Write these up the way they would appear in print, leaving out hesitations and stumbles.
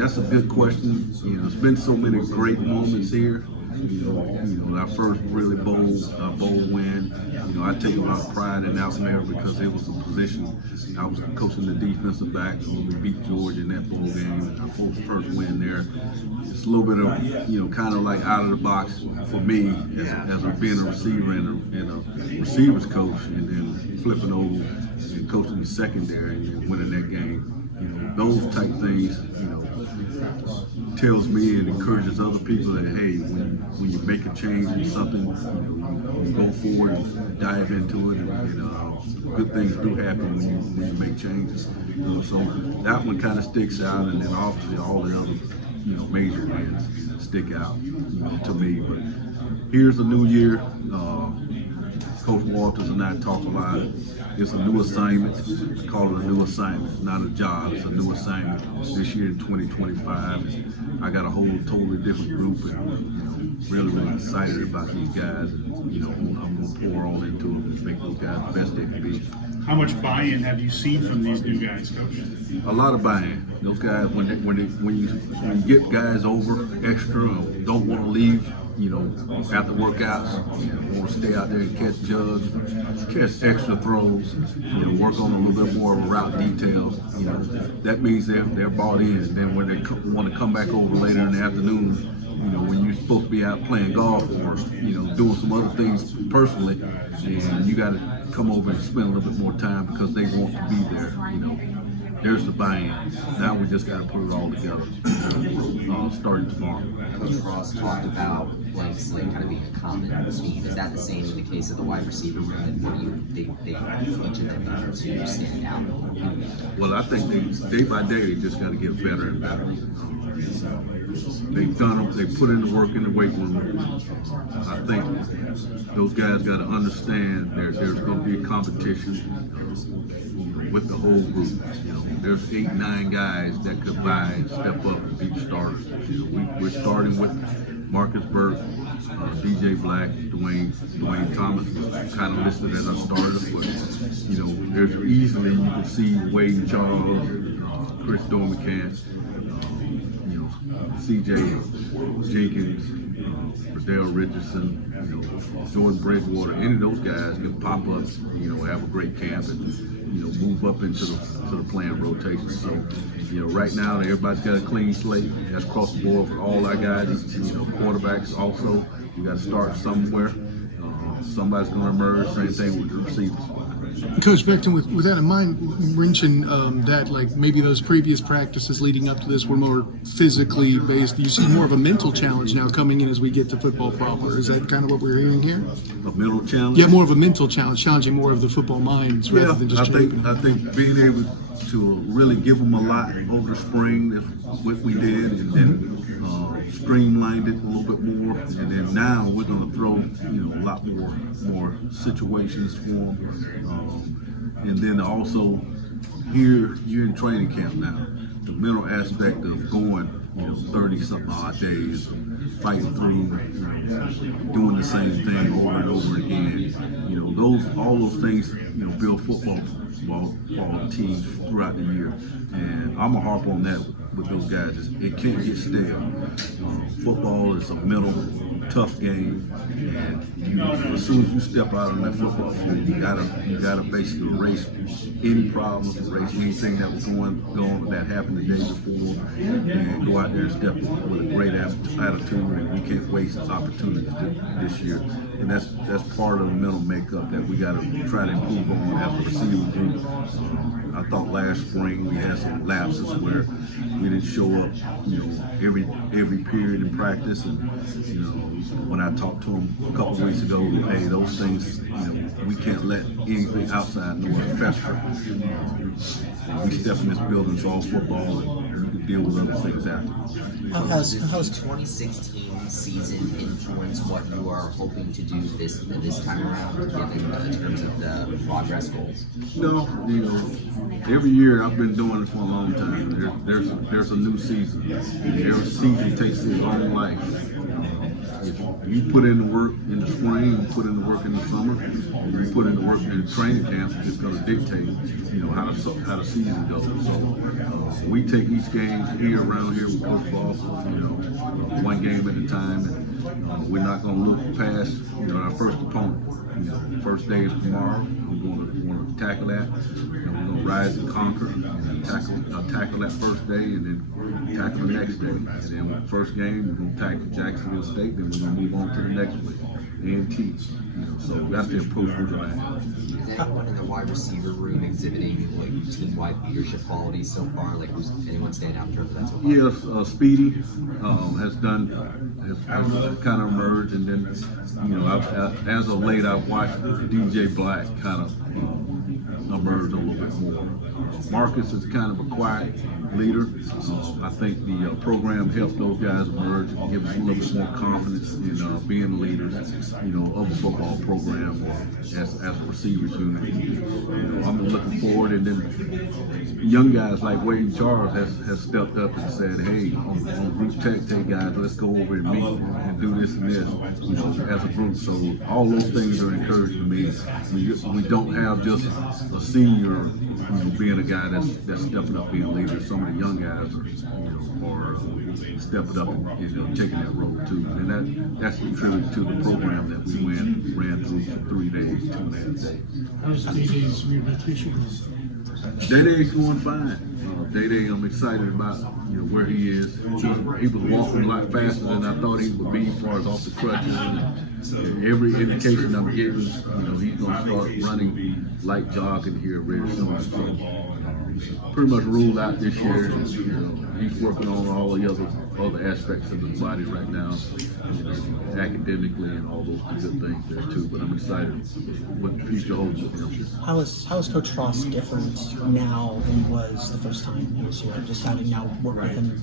that's a good question. You know, there's been so many great moments here. Our first really bold win. I take a lot of pride in that there because it was a position. I was coaching the defensive back when we beat Georgia in that bowl game. Our first win there. It's a little bit of, kind of like out of the box for me as being a receiver and a receivers coach, and then flipping over and coaching the secondary and winning that game. Those type things, tells me and encourages other people that, hey, when you make a change in something, you go forward and dive into it, and good things do happen when you make changes. So that one kind of sticks out, and then obviously all the other, major wins stick out, to me. But here's a new year. Coach Walters and I talk a lot. It's a new assignment. I call it a new assignment. It's not a job. It's a new assignment this year in 2025. I got a whole totally different group, and really excited about these guys. And I'm going to pour on into them and make those guys the best they can be. How much buy-in have you seen from these new guys, Coach? A lot of buy-in. Those guys, when you get guys over extra, don't want to leave. After workouts, want to stay out there and catch jugs, catch extra throws, work on a little bit more of a route detail. That means they're bought in. And then when they want to come back over later in the afternoon, when you're supposed to be out playing golf or, doing some other things personally, and you got to come over and spend a little bit more time because they want to be there, There's the buy-in. Now we just got to put it all together, starting tomorrow. Coach Ross talked about blank slate kind of being a common theme. Is that the same in the case of the wide receiver room? And what do you think each of them to stand out? Well, I think day by day they just got to get better and better. They've done them. They put in the work in the weight room. I think those guys got to understand there's going to be a competition with the whole group. There's 8, 9 guys that could vie and step up and be starters. We're starting with Marcus Burke, DJ Black, Dwayne Thomas was kind of listed as our starter, but there's easily, you can see Wade Charles, Chris Dormicant, CJ Jenkins, Riddell Richardson, Jordan Bridgewater. Any of those guys can pop up, have a great camp and move up into the playing rotation. So, right now everybody's got a clean slate. That's across the board for all our guys. Quarterbacks also. You got to start somewhere. Somebody's going to emerge. Same thing with the receivers. Coach Beckton, with that in mind, you mentioned that like maybe those previous practices leading up to this were more physically based. You see more of a mental challenge now coming in as we get to football proper. Is that kind of what we're hearing here? A mental challenge? Yeah, more of a mental challenge, challenging more of the football minds rather than just I think being able to really give them a lot over the spring, that's what we did, and then streamlined it a little bit more, and then now we're going to throw a lot more situations for them, and then also here you're in training camp now. The mental aspect of going 30-something odd days, fighting through, doing the same thing over and over again. All those things build football teams throughout the year, and I'm gonna harp on that with those guys. It can't get stale. Football is a mental, tough game, and as soon as you step out on that football field, you gotta basically erase any problems, erase anything that was going that happened the day before, and go out there and step with a great attitude. And we can't waste opportunities this year, and that's part of the mental makeup that we got to try to improve on as a receiver group. I thought last spring we had some lapses where we didn't show up, every period in practice, and when I talked to him a couple of weeks ago, hey, those things, we can't let anything outside noise fester. We step in this building, it's all football, and you can deal with other things after. How's 2016 season influence what you are hoping to do this time around, given in terms of the progress goals? Every year I've been doing this for a long time. There's a new season. Every season takes its own life. if you put in the work in the spring, you put in the work in the summer, and you put in the work in the training camp, it's going to dictate, how the season goes. So we take each game here around here with Coach Frost, one game at a time, and we're not going to look past, our first opponent. First day is tomorrow. We're going to tackle that. We're going to rise and conquer, and tackle that first day, and then tackle the next day. And then first game, we're going to tackle Jacksonville State, then we're going to move on to the next week and teach. So that's the approach we're going to have. Is anyone in the wide receiver room exhibiting like team-wide leadership qualities so far? Like, who's anyone stand out in terms of that so far? Yeah, Speedy has kind of emerged, and then as of late I've watched DJ Black kind of emerge a little bit more. Marcus is kind of a quiet leader. I think the program helped those guys emerge and give us a little bit more confidence in being leaders, of a football program as a receivers unit. I'm looking forward, and then young guys like Wade Charles has stepped up and said, hey, on group tech, hey guys, let's go over and meet and do this and this, as a group. So all those things are encouraging to me. We don't have just a senior, being a guy that's stepping up being a leader. Some of the young guys are stepping up and taking that role too. And that's contributed to the program that we ran through for 3 days, 2.5 days. How's Day-Day's rehabilitation going? Day-Day's going fine. Day-Day, I'm excited about where he is. He was walking a lot faster than I thought he would be as far as off the crutches. Every indication I'm getting, he's going to start running light jogging here very soon. So pretty much ruled out this year. He's working on all the other aspects of his body right now, academically and all those good things there too. But I'm excited what the future holds with him. How is Coach Frost different now than he was the first time he was here? Just having now work with him.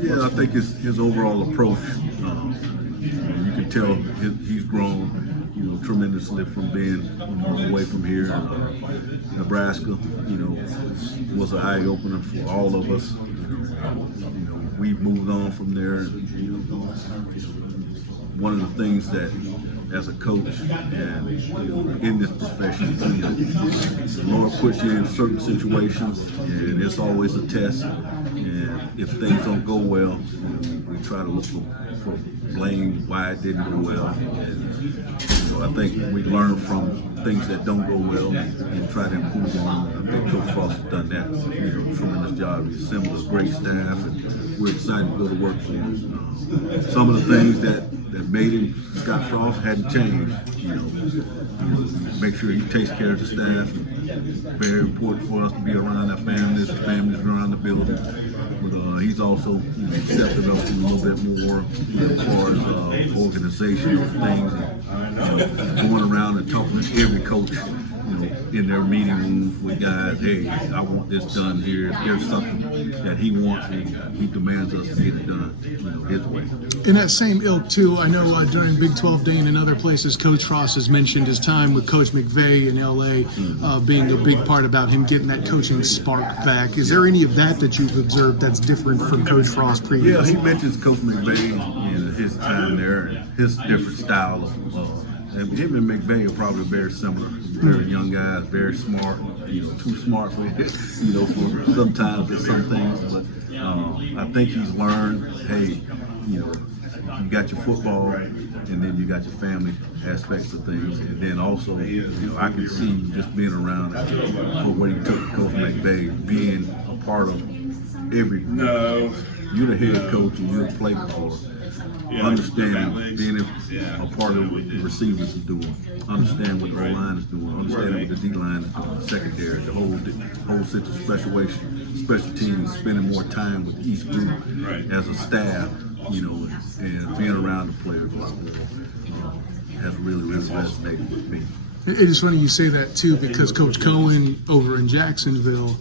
Yeah, I think his overall approach. You can tell he's grown, tremendously from being away from here. Nebraska, was an eye opener for all of us. We've moved on from there. One of the things that, as a coach and in this profession, the Lord puts you in certain situations, and it's always a test. And if things don't go well, we try to look for blame why it didn't go well. And I think we learn from things that don't go well and try to improve on them. I think Coach Frost has done that, tremendous job. He's assembled a great staff, and we're excited to go to work for him. Some of the things that made him Scott Frost hadn't changed. Make sure he takes care of the staff. Very important for us to be around our families around the building. But he's also stepped it up a little bit more as far as organizational things, and going around and talking to every coach, in their meeting rooms with guys. Hey, I want this done here. If there's something that he wants, he demands us to get it done, his way. In that same ilk too, I know during Big 12 Day and in other places, Coach Frost has mentioned his time with Coach McVay in LA being a big part about him getting that coaching spark back. Is there any of that you've observed that's different from Coach Frost previously? Yeah, he mentions Coach McVay, his time there, and his different style of. And him and McVay are probably very similar. Very young guys, very smart. Too smart for for sometimes for some things. But I think he's learned. Hey, you got your football, and then you got your family aspects of things, and then also, I can see just being around for what he took Coach McVay, being a part of every. You're the head coach and you're the play caller. Understanding, being a part of what the receivers are doing, understand what the O-line is doing, understanding what the D-line is doing, secondary, the whole situation, special teams, spending more time with each group as a staff, and being around the players a lot more has really resonated with me. It is funny you say that too, because Coach Cohen over in Jacksonville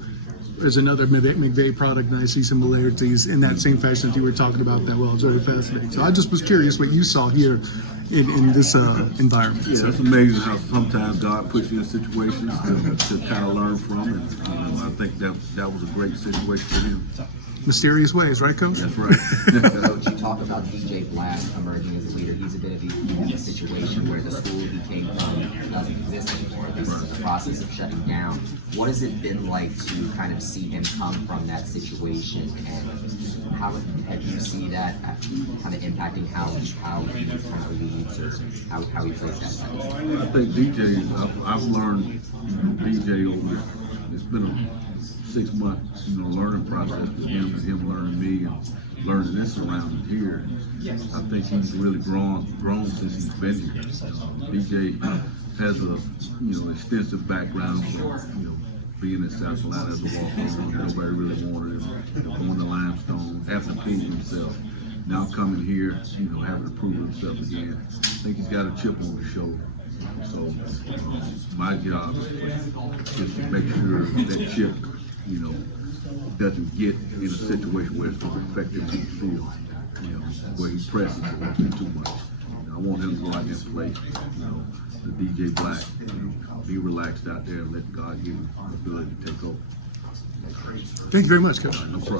is another McVay product, and I see similarities in that same fashion that you were talking about. That it's really fascinating. So I just was curious what you saw here in this environment. Yeah, it's amazing how sometimes God puts you in situations to kind of learn from, and I think that was a great situation for him. Mysterious ways, right, Coach? That's right. Coach, you talk about DJ Black emerging as a leader. He's going to be in a situation where the school he came from doesn't exist anymore. This is in the process of shutting down. What has it been like to kind of see him come from that situation, and how have you seen that kind of impacting how he kind of leads or how he plays that side? I think DJ, I've learned DJ over, it's been a 6-month, learning process with him and him learning me and learning this around here. I think he's really grown since he's been here. DJ has a, extensive background from, being in South Carolina as a walk-on. Nobody really wanted him, going to Limestone, having to prove himself. Now coming here, having to prove himself again. I think he's got a chip on his shoulder. So my job is to make sure that chip, doesn't get in a situation where it's going to affect him in the field, where he presses a little bit too much. I want him to go out there and play, the DJ Black, be relaxed out there and let God give him the ability to take over. Thank you very much, Coach. No problem.